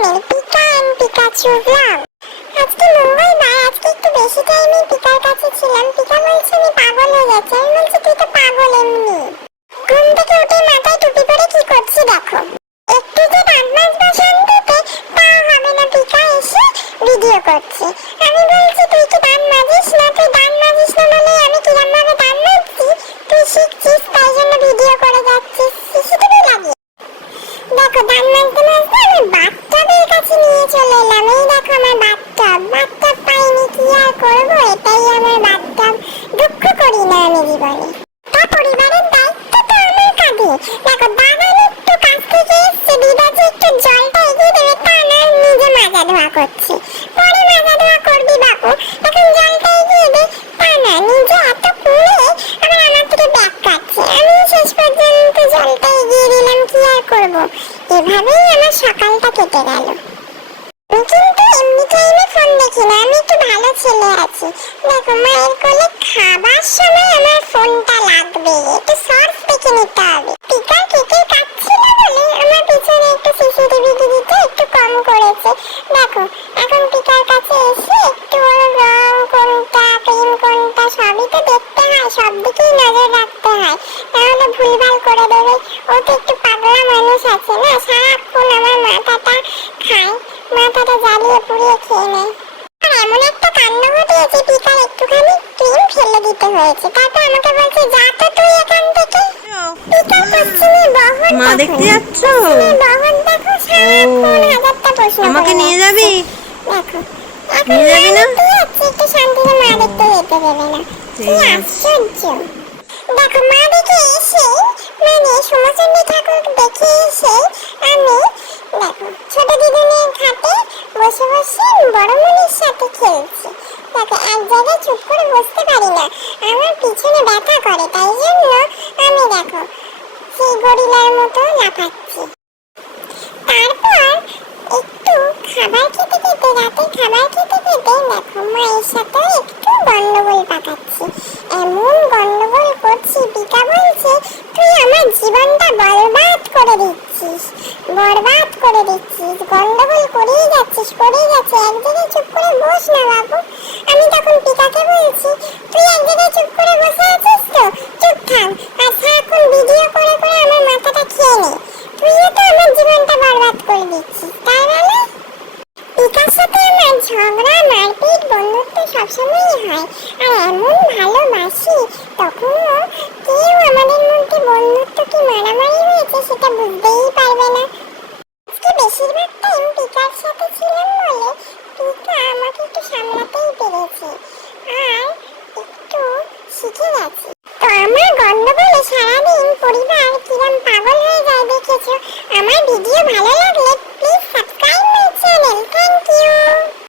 Channel Pika and Pikachu blog. আজকে মঙ্গলবার, আজকে একটু বেশি টাইমে পিকার কাছে ছিলাম। পিকা বলছে আমি পাগল হয়ে যাচ্ছি। আমি বলছি তুই তো পাগল এমনি। ঘুম থেকে উঠে মাথায় টুপি পরে কি করছি দেখো। একটু যে দাঁত মাজবো শান্তিতে তাও হবে না, পিকা এসে ভিডিও করছে। আমি বলছি তুই কি দাঁত মাজিস না? তুই দাঁত মাজিস না বলে আমি কিরম ভাবে দাঁত মাজছি তুই শিখছিস, তাই জন্য ভিডিও করে যাচ্ছিস। সিসিটিভি লাগিয়ে দেখো দাঁত মাজতে মাজতে আমি বাথটাবের কাছে নিয়ে চলে এলাম। এই দেখো আমার বাথটাব পাইনি, কি আর করবো, এটাই আমার বাথটাব। দুঃখ করি না আমি জীবনে, তা পরিবারের দায়িত্ব তো আমার কাঁধে। দেখো দাদা একটু কাছ থেকে এসছে, দিদা যে একটু জলটা এগিয়ে দেবে তা না, নিজে মাজা ধোয়া করছে। পরে মাজা ধোয়া করবি বাবু, এখন জলটা এগিয়ে দে তা না, নিজে এত করে আবার আমার থেকে ব্যাগ কাটছে। আমি শেষ পর্যন্ত জলটা এগিয়ে দিলাম, কি আর করবো। এভাবেই আমার সকালটা কেটে গেল। আমি কিন্তু এমনি টাইমে ফোন দেখি না, আমি একটু ভালো ছেলে আছি। দেখো মায়ের কোলে খাবার সময় আমার ফোনটা লাগবে, একটু শর্টস দেখে নিতে হবে। পিকার কেকের কাটছিল বলে আমার পিছনে একটু সিসিটিভি দিতে একটু কম করেছে। দেখো এখন পিকার কাছে এসে একটু ওর রং কোনটা, ক্রিম কোনটা সবই তো দেখতে হয়, সব দিকেই নজর রাখতে হয়, তাহলে ভুলভাল করে দেবে। ও তো একটু পাগলা মানুষ আছে না, সারাক্ষণ আমার মাথাটা খায়, মাথাটা জ্বালিয়ে পুড়িয়ে খেয়ে নেয়। আর এমন একটা কাণ্ড ঘটিয়েছে, পিকার একটুখানি ক্রিম ফেলে দিতে হয়েছে। তারপর আমাকে বলছে যা তো তুই এখান থেকে। পিকার পশ্চিমে বহর মা দেখতে যাচ্ছ? বহর দেখো, সারাক্ষণ হাজারটা প্রশ্ন আমাকে করে নিয়ে যাচ্ছে। যাবি? দেখো এখন নিয়ে যাবি না? একটু শান্তিতে মা দেখতে যেতে দেবে না, কি আশ্চর্য। দেখো মা দেখে এসে, মানে সোমাচন্ডী ঠাকুর দেখে এসে আমি দেখো ছোট দিদুনের ঘাটে বসে বসে বড়মনির সাথে খেলছি। দেখো এক জায়গায় চুপ করে বসতে পারি না, আমার পিছনে ব্যথা করে, তাই জন্য আমি দেখো সেই গরিলার মতো লাফাচ্ছি। তারপর একটু খাবার খেতে খেতে, রাতে খাবার খেতে খেতে দেখো মায়ের সাথে একটু গন্ডগোল পাকাচ্ছি। এমন গন্ডগোল করছি, পিকা বলছে তুই আমার জীবনটা বরবাদ করে দিচ্ছিস, বরবাদ করে দিচ্ছিস, গন্ডগোল করেই যাচ্ছিস, করেই যাচ্ছে, এক জায়গায় চুপ করে বস না বাবু। আমি তখন পিকাকে বলছি তুই এক জায়গায় চুপ করে বসে আছিস তো, চুপ থাক, আর সারাক্ষণ ভিডিও করে করে আমার মাথাটা খেয়ে নে, তুইও তো আমার জীবনটা বরবাদ করে দিচ্ছিস। তাই বলে পিকার সাথে আমার ঝগড়া মারপিট বন্ধুত্ব সবসময়ই হয়, আর এমন ভালোবাসি, তখনও কেউ আমাদের মধ্যে বন্ধুত্ব কি মারামারি হয়েছে সেটা বুঝতেই পারবে না। আজকে বেশিরভাগ টাইম পিকার সাথে ছিলাম বলে পিকা আমাকে একটু সামলাতেই পেরেছে আর একটু শিখে গেছে। তো আমার গন্ডগোলে সারাদিন পরিবার কিরম পাগল হয়ে যায় দেখেছো। আমার ভিডিও ভালো লাগলে please subscribe my channel. Thank you.